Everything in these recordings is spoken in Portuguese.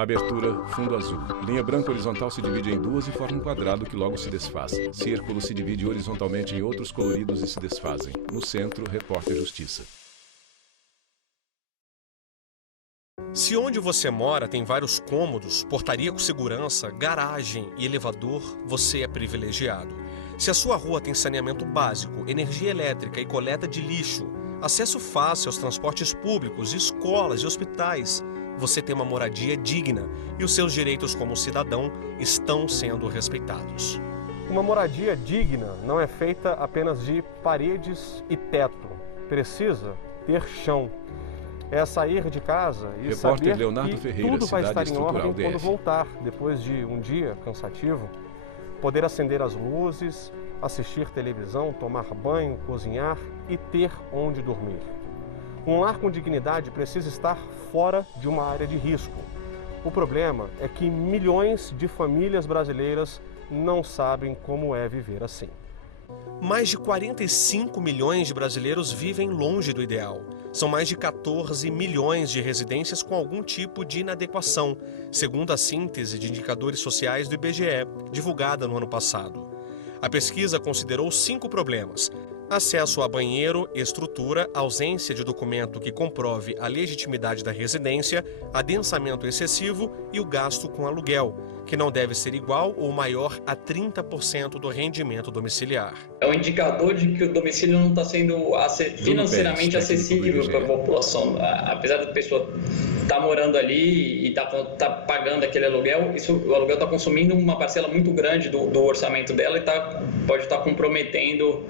Abertura, fundo azul. Linha branca horizontal se divide em duas e forma um quadrado que logo se desfaz. Círculo se divide horizontalmente em outros coloridos e se desfazem. No centro, repórter Justiça. Se onde você mora tem vários cômodos, portaria com segurança, garagem e elevador, você é privilegiado. Se a sua rua tem saneamento básico, energia elétrica e coleta de lixo, acesso fácil aos transportes públicos, escolas e hospitais, você tem uma moradia digna e os seus direitos como cidadão estão sendo respeitados. Uma moradia digna não é feita apenas de paredes e teto. Precisa ter chão. É sair de casa e Repórter saber Leonardo que Ferreira, tudo vai Cidade estar em ordem Estrutural, quando DF. voltar, depois de um dia cansativo. Poder acender as luzes, assistir televisão, tomar banho, cozinhar e ter onde dormir. Um lar com dignidade precisa estar fora de uma área de risco. O problema é que milhões de famílias brasileiras não sabem como é viver assim. Mais de 45 milhões de brasileiros vivem longe do ideal. São mais de 14 milhões de residências com algum tipo de inadequação, segundo a síntese de indicadores sociais do IBGE, divulgada no ano passado. A pesquisa considerou 5 problemas: acesso a banheiro, estrutura, ausência de documento que comprove a legitimidade da residência, adensamento excessivo e o gasto com aluguel, que não deve ser igual ou maior a 30% do rendimento domiciliar. É um indicador de que o domicílio não está sendo financeiramente acessível para a população. Apesar da pessoa estar morando ali e tá pagando aquele aluguel, o aluguel está consumindo uma parcela muito grande do orçamento dela e pode estar comprometendo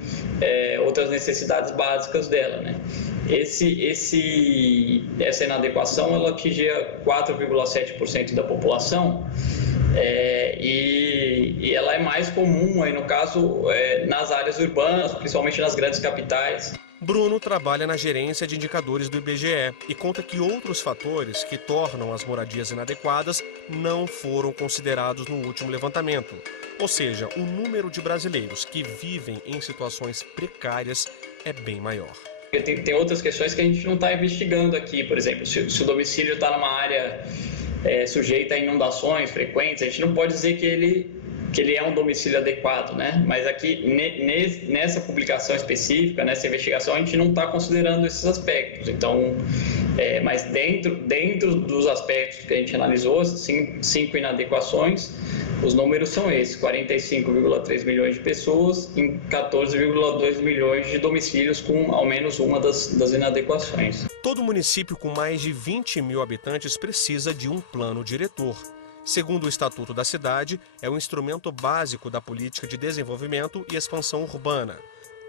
outras necessidades básicas dela, né? Essa inadequação ela atingia 4,7% da população. E ela é mais comum, aí, no caso, nas áreas urbanas, principalmente nas grandes capitais. Bruno trabalha na gerência de indicadores do IBGE e conta que outros fatores que tornam as moradias inadequadas não foram considerados no último levantamento. Ou seja, o número de brasileiros que vivem em situações precárias é bem maior. Tem outras questões que a gente não está investigando aqui, por exemplo, se o domicílio está numa área sujeita a inundações frequentes, a gente não pode dizer que ele é um domicílio adequado, né? Mas aqui, nessa publicação específica, nessa investigação, a gente não está considerando esses aspectos. Então, mas dentro dos aspectos que a gente analisou, 5 inadequações, os números são esses: 45,3 milhões de pessoas em 14,2 milhões de domicílios com ao menos uma das inadequações. Todo município com mais de 20 mil habitantes precisa de um plano diretor. Segundo o Estatuto da Cidade, é um instrumento básico da política de desenvolvimento e expansão urbana.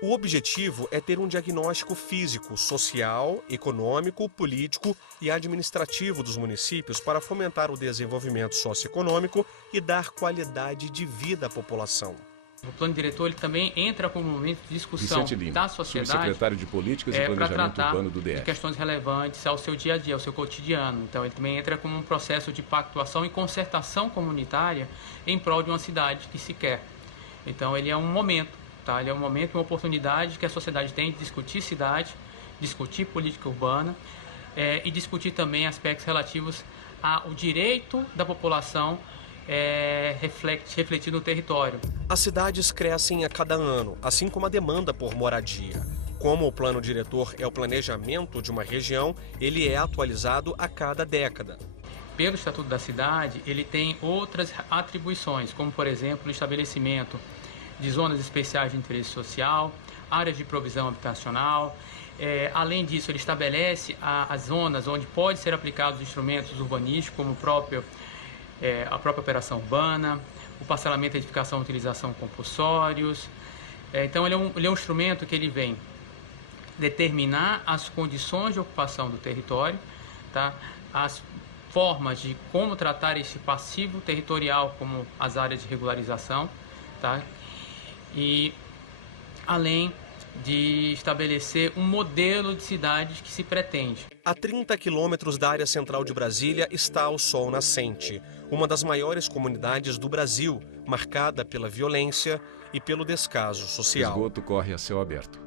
O objetivo é ter um diagnóstico físico, social, econômico, político e administrativo dos municípios para fomentar o desenvolvimento socioeconômico e dar qualidade de vida à população. O plano diretor ele também entra como momento de discussão da sociedade, subsecretário de Políticas e Planejamento Urbano do DF. De questões relevantes ao seu dia a dia, ao seu cotidiano. Então ele também entra como um processo de pactuação e concertação comunitária em prol de uma cidade que se quer. Então ele é um momento, tá? Ele é um momento, uma oportunidade que a sociedade tem de discutir cidade, discutir política urbana e discutir também aspectos relativos ao direito da população refletir no território. As cidades crescem a cada ano, assim como a demanda por moradia. Como o plano diretor é o planejamento de uma região, ele é atualizado a cada década. Pelo Estatuto da Cidade, ele tem outras atribuições, como, por exemplo, o estabelecimento de zonas especiais de interesse social, áreas de provisão habitacional. Além disso, ele estabelece as zonas onde pode ser aplicados instrumentos urbanísticos, como a própria operação urbana, o parcelamento, edificação e utilização compulsórios. Então, ele é um instrumento que ele vem determinar as condições de ocupação do território, tá? As formas de como tratar esse passivo territorial, como as áreas de regularização, tá? E além de estabelecer um modelo de cidade que se pretende. A 30 quilômetros da área central de Brasília está o Sol Nascente, uma das maiores comunidades do Brasil, marcada pela violência e pelo descaso social. O esgoto corre a céu aberto.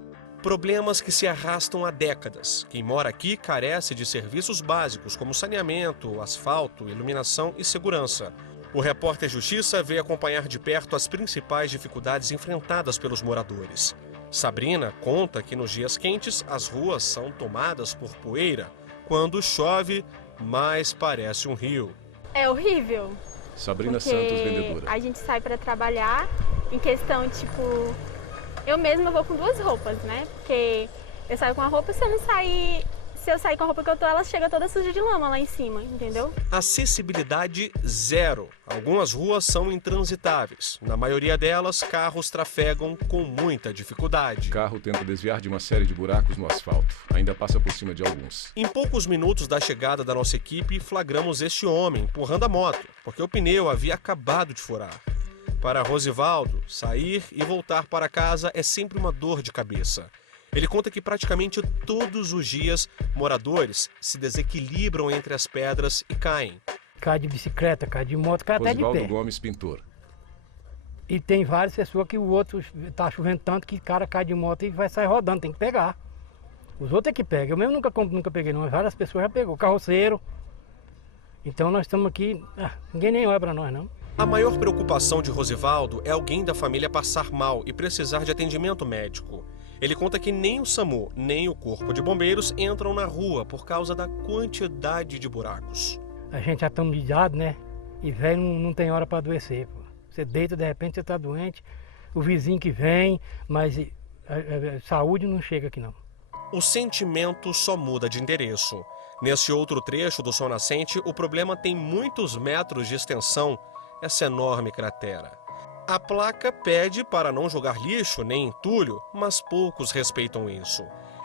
Problemas que se arrastam há décadas. Quem mora aqui carece de serviços básicos como saneamento, asfalto, iluminação e segurança. O repórter Justiça veio acompanhar de perto as principais dificuldades enfrentadas pelos moradores. Sabrina conta que nos dias quentes as ruas são tomadas por poeira. Quando chove, mais parece um rio. É horrível. Sabrina Santos, vendedora. A gente sai para trabalhar em questão, tipo, eu mesma vou com 2 roupas, né? Porque eu saio com a roupa, se eu sair com a roupa que eu tô, ela chega toda suja de lama lá em cima, entendeu? Acessibilidade zero. Algumas ruas são intransitáveis. Na maioria delas, carros trafegam com muita dificuldade. O carro tenta desviar de uma série de buracos no asfalto. Ainda passa por cima de alguns. Em poucos minutos da chegada da nossa equipe, flagramos este homem empurrando a moto, porque o pneu havia acabado de furar. Para Rosivaldo, sair e voltar para casa é sempre uma dor de cabeça. Ele conta que praticamente todos os dias, moradores se desequilibram entre as pedras e caem. Cai de bicicleta, cai de moto, cai até de Rosivaldo pé. Gomes, pintor. E tem várias pessoas que o outro tá chovendo tanto que o cara cai de moto e vai sair rodando, tem que pegar. Os outros é que pegam. Eu mesmo nunca peguei não, mas várias pessoas já pegou. Carroceiro. Então nós estamos aqui, ninguém nem olha para nós não. A maior preocupação de Rosivaldo é alguém da família passar mal e precisar de atendimento médico. Ele conta que nem o SAMU, nem o Corpo de Bombeiros entram na rua por causa da quantidade de buracos. A gente já está humilhado, né? E velho não tem hora para adoecer. Pô. Você deita, de repente você está doente, o vizinho que vem, mas saúde não chega aqui não. O sentimento só muda de endereço. Nesse outro trecho do Sol Nascente, o problema tem muitos metros de extensão, essa enorme cratera. A placa pede para não jogar lixo nem entulho, mas poucos respeitam isso.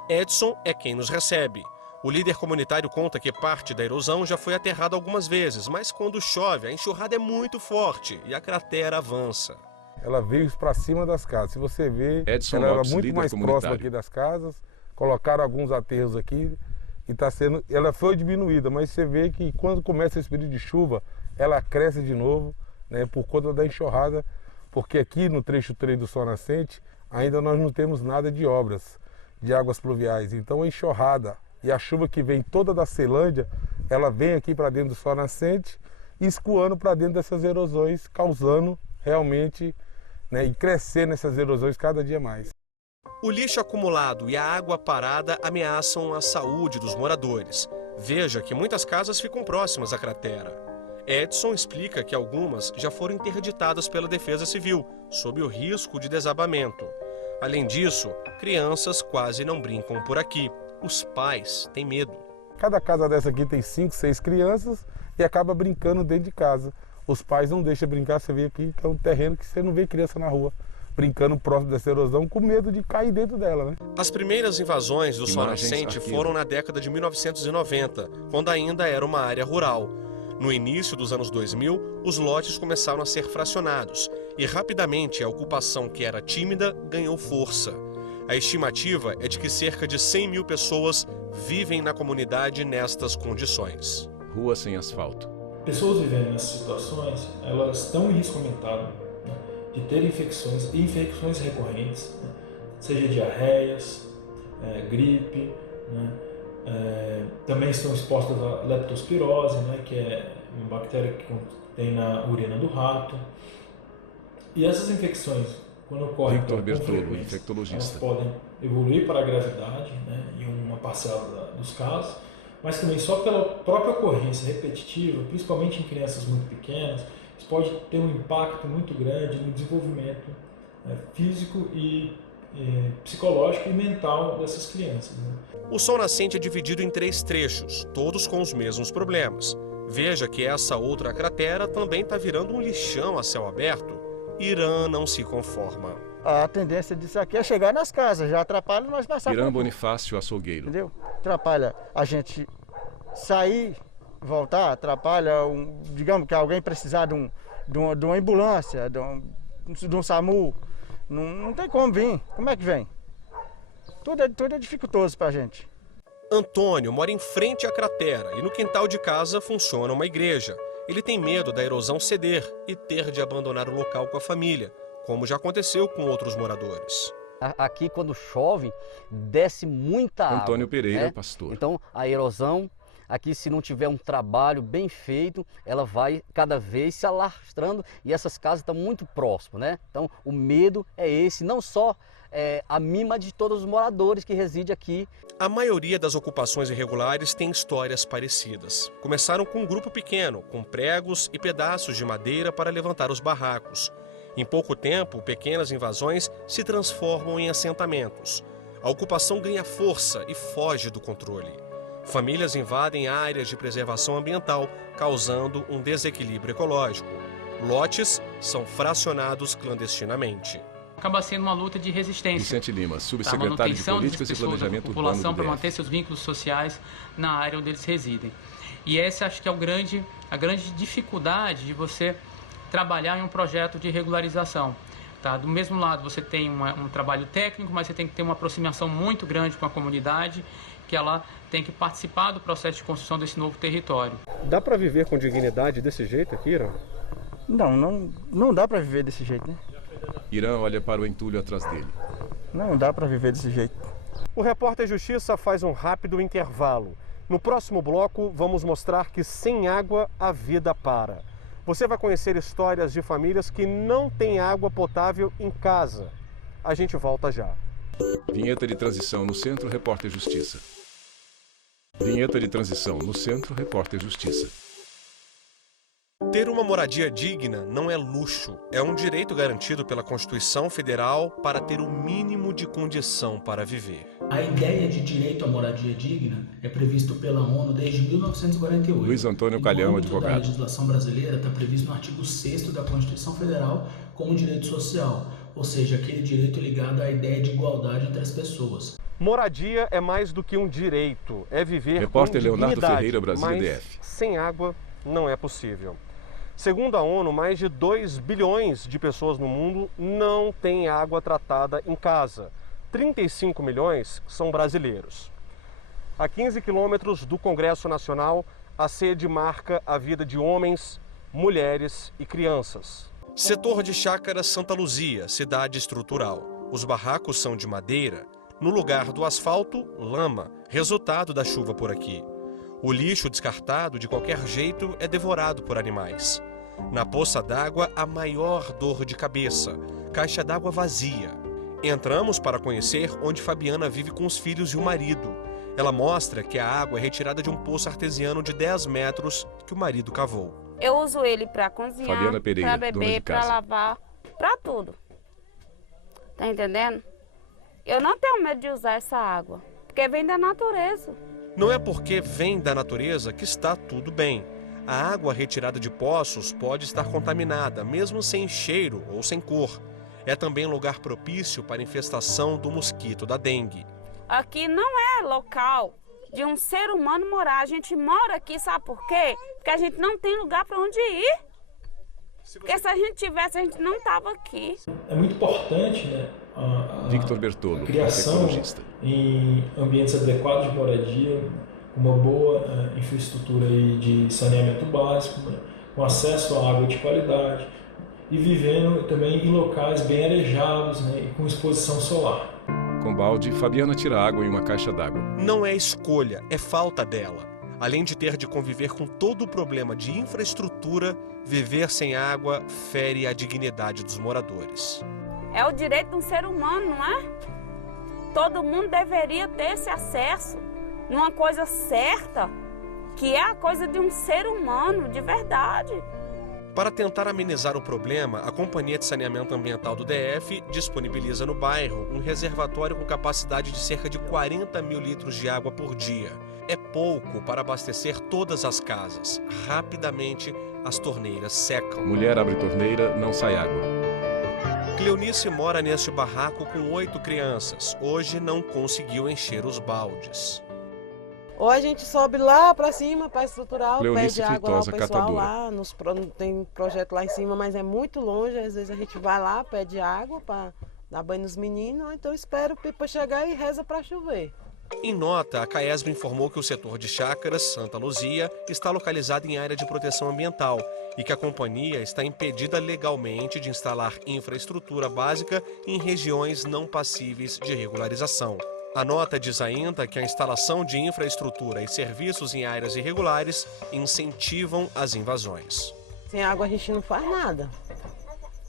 Edson é quem nos recebe. O líder comunitário conta que parte da erosão já foi aterrada algumas vezes, mas quando chove, a enxurrada é muito forte e a cratera avança. Ela veio para cima das casas. Se você ver, Edson ela Lopes, era muito líder mais próxima comunitário. aqui das casas, colocaram alguns aterros aqui e ela foi diminuída, mas você vê que quando começa esse período de chuva, ela cresce de novo, né, por conta da enxurrada, porque aqui no trecho 3 do Sol Nascente ainda nós não temos nada de obras de águas pluviais. Então a enxurrada e a chuva que vem toda da Ceilândia, ela vem aqui para dentro do Sol Nascente e escoando para dentro dessas erosões, causando realmente, né, e crescendo essas erosões cada dia mais. O lixo acumulado e a água parada ameaçam a saúde dos moradores. Veja que muitas casas ficam próximas à cratera. Edson explica que algumas já foram interditadas pela Defesa Civil, sob o risco de desabamento. Além disso, crianças quase não brincam por aqui. Os pais têm medo. Cada casa dessa aqui tem 5, 6 crianças e acaba brincando dentro de casa. Os pais não deixam brincar, você vê aqui que é um terreno que você não vê criança na rua brincando próximo dessa erosão com medo de cair dentro dela, né? As primeiras invasões do Sol Imagens, Nascente arquivo. foram na década de 1990, quando ainda era uma área rural. No início dos anos 2000, os lotes começaram a ser fracionados e rapidamente a ocupação, que era tímida, ganhou força. A estimativa é de que cerca de 100 mil pessoas vivem na comunidade nestas condições. Rua sem asfalto. Pessoas vivendo nessas situações, elas estão em risco aumentado, né, de ter infecções e infecções recorrentes, né, seja diarreias, gripe, né, também estão expostas à leptospirose, né, que é uma bactéria que tem na urina do rato. E essas infecções, quando ocorrem Victor com Bertolo, frequência, infectologista. elas podem evoluir para a gravidade, né, em uma parcela dos casos, mas também só pela própria ocorrência repetitiva, principalmente em crianças muito pequenas, isso pode ter um impacto muito grande no desenvolvimento físico e psicológico e mental dessas crianças, né? O Sol Nascente é dividido em 3 trechos, todos com os mesmos problemas. Veja que essa outra cratera também está virando um lixão a céu aberto. Irã não se conforma. A tendência disso aqui é chegar nas casas, já atrapalha nós passar Irã por Bonifácio, açougueiro. entendeu? Atrapalha a gente sair, voltar, atrapalha, digamos que alguém precisar de uma ambulância, de um SAMU, não tem como vir. Como é que vem? Tudo é dificultoso para a gente. Antônio mora em frente à cratera e no quintal de casa funciona uma igreja. Ele tem medo da erosão ceder e ter de abandonar o local com a família, como já aconteceu com outros moradores. Aqui, quando chove, desce muita água. Antônio Pereira, né? pastor. Então, a erosão, aqui, se não tiver um trabalho bem feito, ela vai cada vez se alastrando e essas casas estão muito próximas, né? Então, o medo é esse, não só a mima de todos os moradores que residem aqui. A maioria das ocupações irregulares tem histórias parecidas. Começaram com um grupo pequeno, com pregos e pedaços de madeira para levantar os barracos. Em pouco tempo, pequenas invasões se transformam em assentamentos. A ocupação ganha força e foge do controle. Famílias invadem áreas de preservação ambiental, causando um desequilíbrio ecológico. Lotes são fracionados clandestinamente. Acaba sendo uma luta de resistência. Vicente Lima, subsecretário de Políticas e Planejamento Urbano do população para DF. manter seus vínculos sociais na área onde eles residem. E essa acho que é a grande dificuldade de você trabalhar em um projeto de regularização. Tá? Do mesmo lado, você tem um trabalho técnico, mas você tem que ter uma aproximação muito grande com a comunidade, que ela tem que participar do processo de construção desse novo território. Dá para viver com dignidade desse jeito aqui, Irã? Não dá para viver desse jeito, né? Irã olha para o entulho atrás dele. Não dá para viver desse jeito. O Repórter Justiça faz um rápido intervalo. No próximo bloco, vamos mostrar que sem água a vida para. Você vai conhecer histórias de famílias que não têm água potável em casa. A gente volta já. Vinheta de transição no Centro, Repórter Justiça. Vinheta de transição no Centro, Repórter Justiça. Ter uma moradia digna não é luxo, é um direito garantido pela Constituição Federal para ter o mínimo de condição para viver. A ideia de direito à moradia digna é previsto pela ONU desde 1948. Luiz Antônio Calhão, advogado. A legislação brasileira está previsto no artigo 6º da Constituição Federal como direito social, ou seja, aquele direito ligado à ideia de igualdade entre as pessoas. Moradia é mais do que um direito, é viver Repórter com Leonardo dignidade, Ferreira, Brasília, mas DF. sem água não é possível. Segundo a ONU, mais de 2 bilhões de pessoas no mundo não têm água tratada em casa. 35 milhões são brasileiros. A 15 quilômetros do Congresso Nacional, a sede marca a vida de homens, mulheres e crianças. Setor de Chácaras Santa Luzia, cidade estrutural. Os barracos são de madeira. No lugar do asfalto, lama, resultado da chuva por aqui. O lixo descartado, de qualquer jeito, é devorado por animais. Na poça d'água, a maior dor de cabeça, caixa d'água vazia. Entramos para conhecer onde Fabiana vive com os filhos e o marido. Ela mostra que a água é retirada de um poço artesiano de 10 metros que o marido cavou. Eu uso ele para cozinhar, Fabiana Pereira, para dona de beber, para casa. lavar, para tudo. Tá entendendo? Eu não tenho medo de usar essa água, porque vem da natureza. Não é porque vem da natureza que está tudo bem. A água retirada de poços pode estar contaminada, mesmo sem cheiro ou sem cor. É também lugar propício para a infestação do mosquito da dengue. Aqui não é local de um ser humano morar. A gente mora aqui, sabe por quê? Porque a gente não tem lugar para onde ir. Porque se a gente tivesse, a gente não estava aqui. É muito importante, né, Victor Bertolo, a criação ecologista. em ambientes adequados de moradia, uma boa infraestrutura aí de saneamento básico, né, com acesso à água de qualidade e vivendo também em locais bem arejados, né, e com exposição solar. Com balde, Fabiana tira água em uma caixa d'água. Não é escolha, é falta dela. Além de ter de conviver com todo o problema de infraestrutura, viver sem água fere a dignidade dos moradores. É o direito de um ser humano, não é? Todo mundo deveria ter esse acesso numa coisa certa, que é a coisa de um ser humano, de verdade. Para tentar amenizar o problema, a Companhia de Saneamento Ambiental do DF disponibiliza no bairro um reservatório com capacidade de cerca de 40 mil litros de água por dia. É pouco para abastecer todas as casas. Rapidamente, as torneiras secam. Mulher abre torneira, não sai água. Cleonice mora neste barraco com 8 crianças. Hoje não conseguiu encher os baldes. Ou a gente sobe lá para cima, para estrutural, Cleonice pede água lá, o Feitosa, pessoal catadora. lá, tem projeto lá em cima, mas é muito longe, às vezes a gente vai lá, pede água para dar banho nos meninos, ou então espera o pipa chegar e reza para chover. Em nota, a CAESB informou que o setor de chácaras Santa Luzia está localizado em área de proteção ambiental e que a companhia está impedida legalmente de instalar infraestrutura básica em regiões não passíveis de regularização. A nota diz ainda que a instalação de infraestrutura e serviços em áreas irregulares incentivam as invasões. Sem água a gente não faz nada.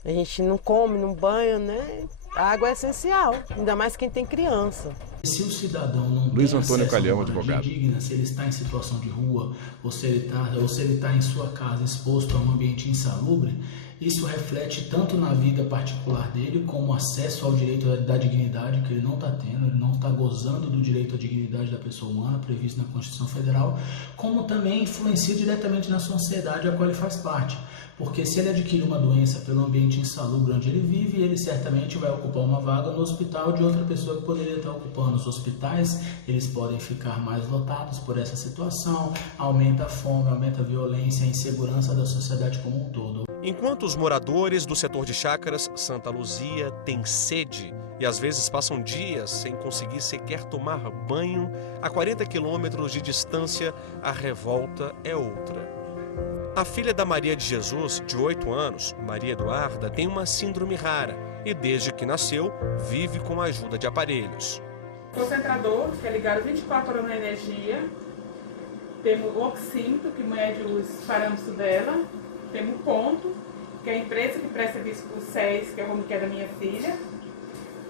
A gente não come, não banha, né? A água é essencial, ainda mais quem tem criança. Se o cidadão não Luiz tem Antônio acesso a Calhão, uma moradia advogado. digna, se ele está em situação de rua, ou se ele está em sua casa exposto a um ambiente insalubre, isso reflete tanto na vida particular dele, como acesso ao direito da dignidade que ele não está tendo, ele não está gozando do direito à dignidade da pessoa humana previsto na Constituição Federal, como também influencia diretamente na sociedade a qual ele faz parte. Porque se ele adquire uma doença pelo ambiente insalubre onde ele vive, ele certamente vai ocupar uma vaga no hospital de outra pessoa que poderia estar ocupando. Os hospitais, eles podem ficar mais lotados por essa situação, aumenta a fome, aumenta a violência, a insegurança da sociedade como um todo. Enquanto os moradores do setor de chácaras Santa Luzia têm sede e às vezes passam dias sem conseguir sequer tomar banho, a 40 quilômetros de distância, a revolta é outra. A filha da Maria de Jesus, de 8 anos, Maria Eduarda, tem uma síndrome rara e desde que nasceu vive com a ajuda de aparelhos. Concentrador, que é ligado 24 horas na energia. Temos o oxímetro, que mede os parâmetros dela. Temos o ponto, que é a empresa que presta serviço para o SES, que é o home care da minha filha.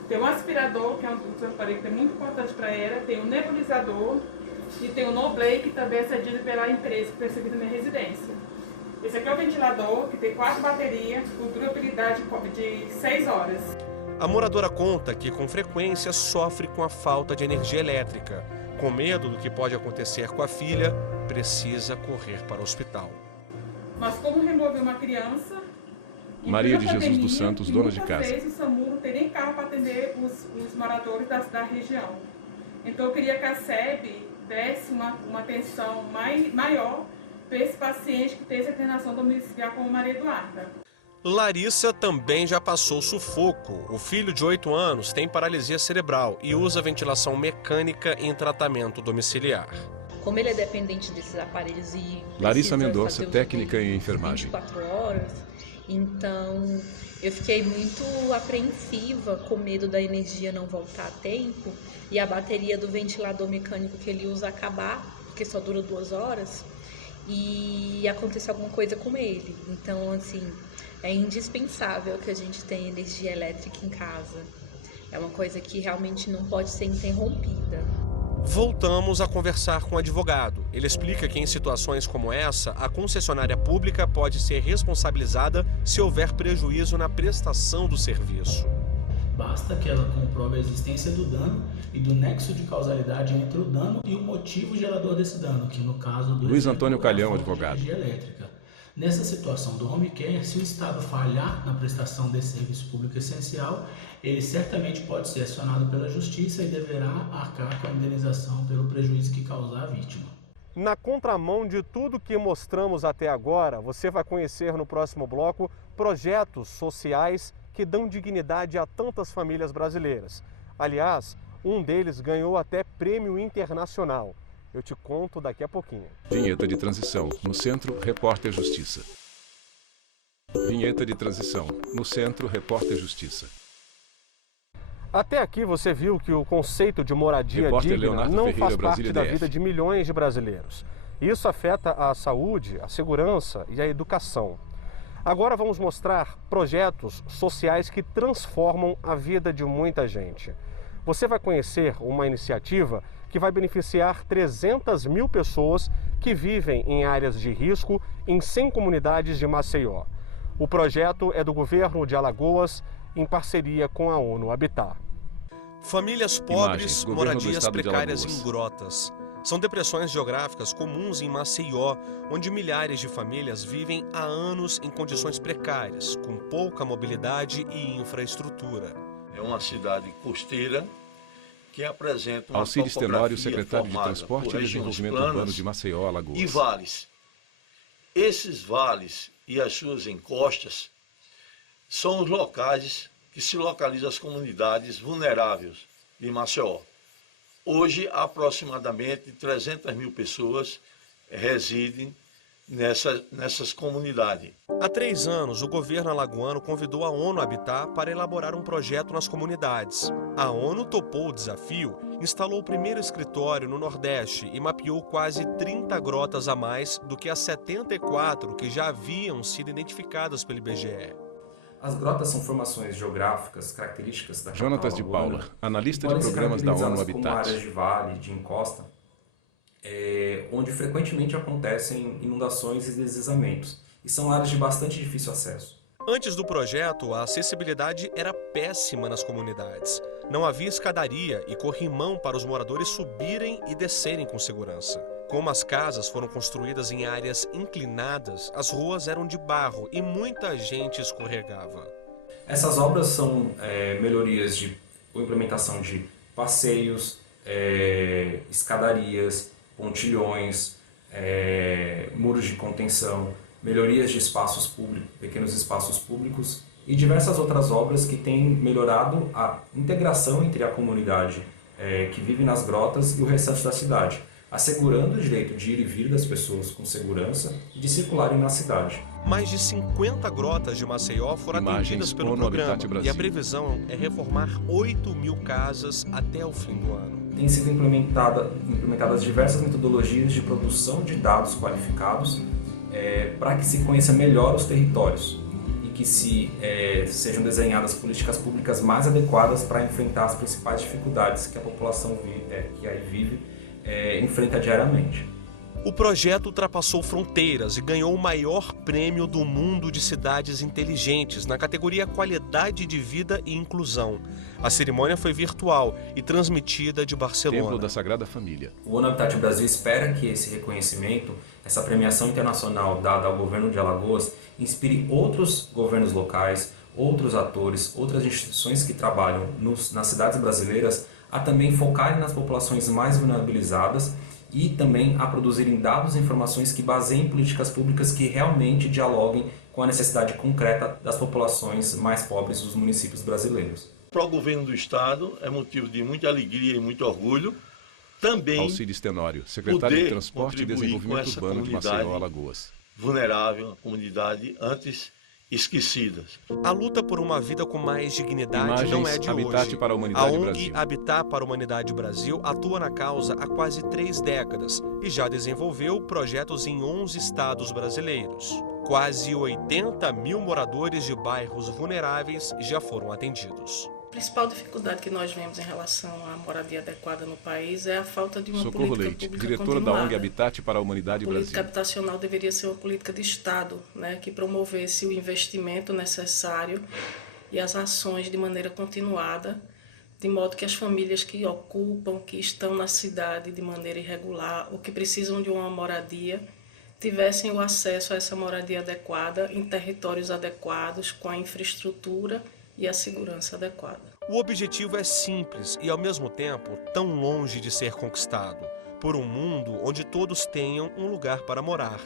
Tem o aspirador, que é um aparelho que é muito importante para ela. Tem o nebulizador e tem o Noblay, que também é cedido pela empresa que presta serviço na minha residência. Esse aqui é o ventilador, que tem 4 baterias, com durabilidade de 6 horas. A moradora conta que com frequência sofre com a falta de energia elétrica. Com medo do que pode acontecer com a filha, precisa correr para o hospital. Mas como remover uma criança... Maria de Jesus dos Santos, dona de casa. Muitas vezes o SAMU não tem nem carro para atender os moradores da região. Então eu queria que a SEB desse uma atenção maior para esse paciente que tem essa internação domiciliar como Maria Eduarda. Larissa também já passou sufoco. O filho de 8 anos tem paralisia cerebral e usa ventilação mecânica em tratamento domiciliar. Como ele é dependente desses aparelhos e Larissa Mendonça, técnica em enfermagem. 24 horas, então eu fiquei muito apreensiva, com medo da energia não voltar a tempo e a bateria do ventilador mecânico que ele usa acabar, porque só dura 2 horas, e acontecer alguma coisa com ele. Então, assim, é indispensável que a gente tenha energia elétrica em casa. É uma coisa que realmente não pode ser interrompida. Voltamos a conversar com o advogado. Ele explica que em situações como essa, a concessionária pública pode ser responsabilizada se houver prejuízo na prestação do serviço. Basta que ela comprove a existência do dano e do nexo de causalidade entre o dano e o motivo gerador desse dano, que no caso do Luiz Antônio Calhão, é a fonte advogado. de energia elétrica. Nessa situação do home care, se o Estado falhar na prestação desse serviço público essencial, ele certamente pode ser acionado pela Justiça e deverá arcar com a indenização pelo prejuízo que causar à vítima. Na contramão de tudo que mostramos até agora, você vai conhecer no próximo bloco projetos sociais que dão dignidade a tantas famílias brasileiras. Aliás, um deles ganhou até prêmio internacional. Eu te conto daqui a pouquinho. Vinheta de transição. No centro, repórter Justiça. Vinheta de transição. No centro, repórter Justiça. Até aqui você viu que o conceito de moradia Repórter digna Leonardo não Ferreira, faz parte Brasília, da DF. vida de milhões de brasileiros. Isso afeta a saúde, a segurança e a educação. Agora vamos mostrar projetos sociais que transformam a vida de muita gente. Você vai conhecer uma iniciativa que vai beneficiar 300 mil pessoas que vivem em áreas de risco em 100 comunidades de Maceió. O projeto é do governo de Alagoas, em parceria com a ONU Habitat. Famílias pobres, Imagens, governo do moradias estado de precárias Alagoas. em grotas. São depressões geográficas comuns em Maceió, onde milhares de famílias vivem há anos em condições precárias, com pouca mobilidade e infraestrutura. É uma cidade costeira que apresenta uma Alcides Tenório, topografia secretário de formada Transporte por e regiões Desenvolvimento planas Urbano de Maceió, Alagoas. e vales. Esses vales e as suas encostas são os locais que se localizam as comunidades vulneráveis de Maceió. Hoje, aproximadamente 300 mil pessoas residem nessas comunidades. Há 3 anos, o governo alagoano convidou a ONU Habitat para elaborar um projeto nas comunidades. A ONU topou o desafio, instalou o primeiro escritório no Nordeste e mapeou quase 30 grotas a mais do que as 74 que já haviam sido identificadas pelo IBGE. As grotas são formações geográficas, características da Jonatas de Paula, analista de programas da ONU Habitat. Como áreas de vale, de encosta, onde frequentemente acontecem inundações e deslizamentos, e são áreas de bastante difícil acesso. Antes do projeto, a acessibilidade era péssima nas comunidades. Não havia escadaria e corrimão para os moradores subirem e descerem com segurança. Como as casas foram construídas em áreas inclinadas, as ruas eram de barro e muita gente escorregava. Essas obras são melhorias de implementação de passeios, escadarias, pontilhões, muros de contenção, melhorias de espaços públicos, pequenos espaços públicos e diversas outras obras que têm melhorado a integração entre a comunidade que vive nas grotas e o restante da cidade, assegurando o direito de ir e vir das pessoas com segurança e de circularem na cidade. Mais de 50 grotas de Maceió foram atendidas pelo programa e a previsão é reformar 8.000 casas até o fim do ano. Tem sido implementadas diversas metodologias de produção de dados qualificados para que se conheça melhor os territórios e que sejam desenhadas políticas públicas mais adequadas para enfrentar as principais dificuldades que a população que aí vive enfrenta diariamente. O projeto ultrapassou fronteiras e ganhou o maior prêmio do mundo de cidades inteligentes na categoria Qualidade de Vida e Inclusão. A cerimônia foi virtual e transmitida de Barcelona. Templo da Sagrada Família. O ONU Habitat Brasil espera que esse reconhecimento, essa premiação internacional dada ao governo de Alagoas, inspire outros governos locais, outros atores, outras instituições que trabalham nas cidades brasileiras a também focarem nas populações mais vulnerabilizadas e também a produzirem dados e informações que baseiem políticas públicas que realmente dialoguem com a necessidade concreta das populações mais pobres dos municípios brasileiros. Para o governo do Estado é motivo de muita alegria e muito orgulho também Alcides Tenório, secretário de Transporte e Desenvolvimento Urbano de Maceió, Alagoas. Vulnerável, a comunidade antes esquecidas. A luta por uma vida com mais dignidade não é de Habitat hoje. para a Humanidade a ONG Brasil. Habitat para a Humanidade Brasil atua na causa há quase 3 décadas e já desenvolveu projetos em 11 estados brasileiros. Quase 80.000 moradores de bairros vulneráveis já foram atendidos. A principal dificuldade que nós vemos em relação à moradia adequada no país é a falta de uma Socorro política Leite, pública diretora da continuada. ONG Habitat para a Humanidade A política Brasil. habitacional deveria ser uma política de Estado, que promovesse o investimento necessário e as ações de maneira continuada, de modo que as famílias que ocupam, que estão na cidade de maneira irregular ou que precisam de uma moradia, tivessem o acesso a essa moradia adequada em territórios adequados, com a infraestrutura e a segurança adequada. O objetivo é simples e, ao mesmo tempo, tão longe de ser conquistado, por um mundo onde todos tenham um lugar para morar.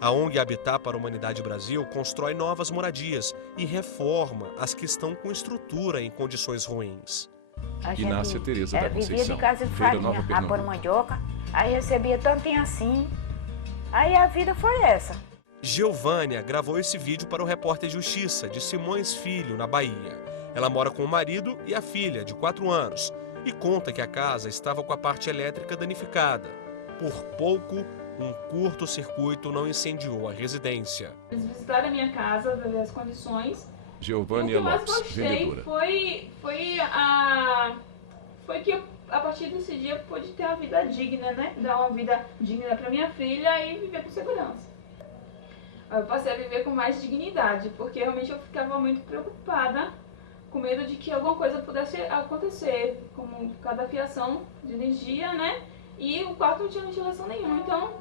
A ONG Habitat para a Humanidade Brasil constrói novas moradias e reforma as que estão com estrutura em condições ruins. Inácia Tereza da vivia Conceição, de casa de Feira Nova farinha, a pôr Pernambuco. mandioca, aí recebia tantinho assim, aí a vida foi essa. Geovânia gravou esse vídeo para o Repórter Justiça, de Simões Filho, na Bahia. Ela mora com o marido e a filha, de 4 anos, e conta que a casa estava com a parte elétrica danificada. Por pouco, um curto-circuito não incendiou a residência. Eles visitaram a minha casa, ver as condições. Giovânia O que eu mais Lopes, gostei vendedora. foi que eu, a partir desse dia, eu pude ter uma vida digna, Dar uma vida digna para minha filha e viver com segurança. Eu passei a viver com mais dignidade, porque realmente eu ficava muito preocupada, com medo de que alguma coisa pudesse acontecer, como cada fiação de energia, E o quarto não tinha ventilação nenhuma, então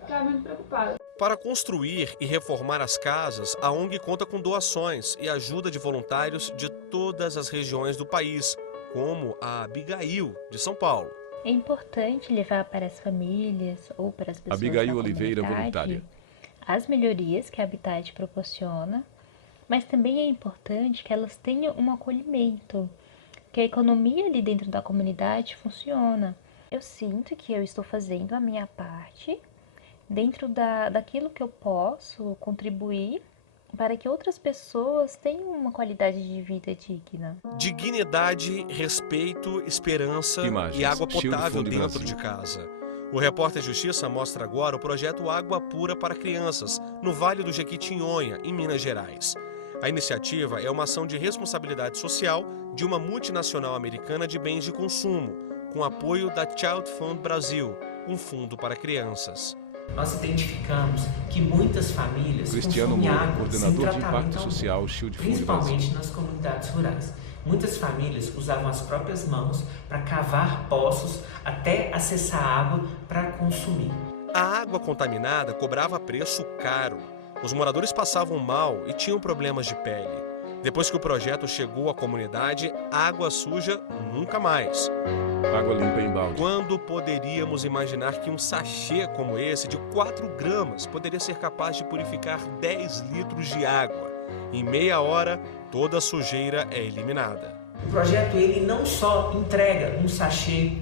ficava muito preocupada. Para construir e reformar as casas, a ONG conta com doações e ajuda de voluntários de todas as regiões do país, como a Abigail, de São Paulo. É importante levar para as famílias ou para as pessoas Abigail da Oliveira, comunidade voluntária. as melhorias que a Habitat proporciona, mas também é importante que elas tenham um acolhimento, que a economia ali dentro da comunidade funciona. Eu sinto que eu estou fazendo a minha parte, dentro daquilo que eu posso contribuir para que outras pessoas tenham uma qualidade de vida digna. Dignidade, respeito, esperança e água potável dentro de casa. O Repórter Justiça mostra agora o projeto Água Pura para Crianças, no Vale do Jequitinhonha, em Minas Gerais. A iniciativa é uma ação de responsabilidade social de uma multinacional americana de bens de consumo, com apoio da Child Fund Brasil, um fundo para crianças. Nós identificamos que muitas famílias Cristiano consomem Moura, água coordenador sem de impacto tratamento social Shield Fund principalmente Brasil. nas comunidades rurais. Muitas famílias usavam as próprias mãos para cavar poços até acessar água para consumir. A água contaminada cobrava preço caro. Os moradores passavam mal e tinham problemas de pele. Depois que o projeto chegou à comunidade, água suja nunca mais. Água limpa em balde. Quando poderíamos imaginar que um sachê como esse, de 4 gramas, poderia ser capaz de purificar 10 litros de água? Em meia hora, toda a sujeira é eliminada. O projeto ele não só entrega um sachê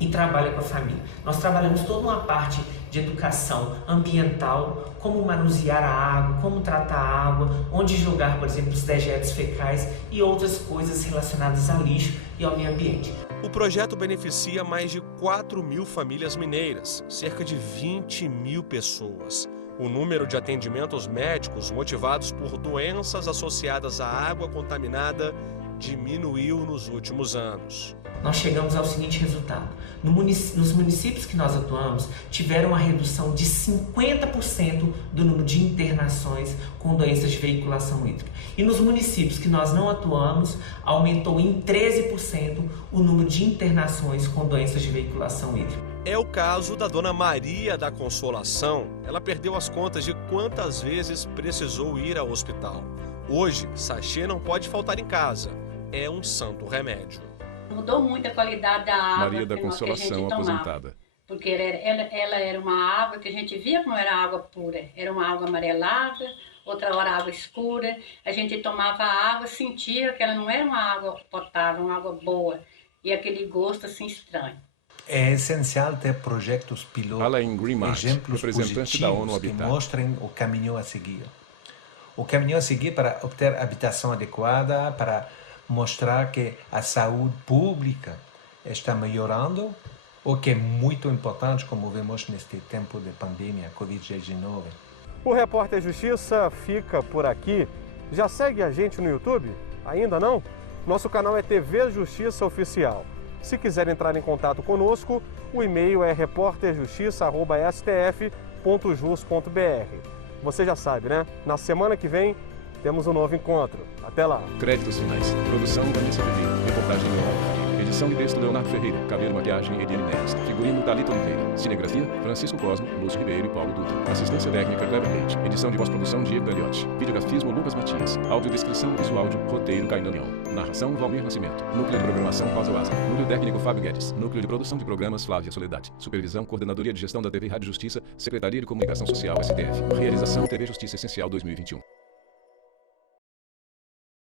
e trabalha com a família. Nós trabalhamos toda uma parte de educação ambiental, como manusear a água, como tratar a água, onde jogar, por exemplo, os dejetos fecais e outras coisas relacionadas a lixo e ao meio ambiente. O projeto beneficia mais de 4.000 famílias mineiras, cerca de 20.000 pessoas. O número de atendimentos médicos motivados por doenças associadas à água contaminada diminuiu nos últimos anos. Nós chegamos ao seguinte resultado. Nos municípios que nós atuamos, tiveram uma redução de 50% do número de internações com doenças de veiculação hídrica. E nos municípios que nós não atuamos, aumentou em 13% o número de internações com doenças de veiculação hídrica. É o caso da dona Maria da Consolação. Ela perdeu as contas de quantas vezes precisou ir ao hospital. Hoje, sachê não pode faltar em casa. É um santo remédio. Mudou muito a qualidade da água Maria da Consolação, aposentada. Porque ela era uma água que a gente via como era água pura. Era uma água amarelada, outra hora água escura. A gente tomava a água, sentia que ela não era uma água potável, uma água boa. E aquele gosto assim estranho. É essencial ter projetos pilotos, exemplos positivos que mostrem o caminho a seguir. O caminho a seguir para obter habitação adequada, para mostrar que a saúde pública está melhorando, o que é muito importante, como vemos neste tempo de pandemia, Covid-19. O Repórter Justiça fica por aqui. Já segue a gente no YouTube? Ainda não? Nosso canal é TV Justiça Oficial. Se quiser entrar em contato conosco, o e-mail é reporterjustiça@stf.jus.br. Você já sabe, né? Na semana que vem, temos um novo encontro. Até lá. Créditos finais. Produção Vanessa Oliveira. Reportagem Leonardo. Edição e texto Leonardo Ferreira. Cabelo, maquiagem Ediane Neves. Figurino Thalita Oliveira. Cinegrafia Francisco Cosmo, Lúcio Ribeiro e Paulo Dutra. Assistência técnica Cleber Leite. Edição de pós-produção Diego Gagliotti. Videografismo Lucas Matias. Audiodescrição visual de roteiro Kainan Leão. Narração Valmir Nascimento. Núcleo de programação Rosa Waza. Núcleo técnico Fábio Guedes. Núcleo de produção de programas Flávia Soledade. Supervisão Coordenadoria de Gestão da TV Rádio Justiça. Secretaria de Comunicação Social STF. Realização TV Justiça Essencial 2021.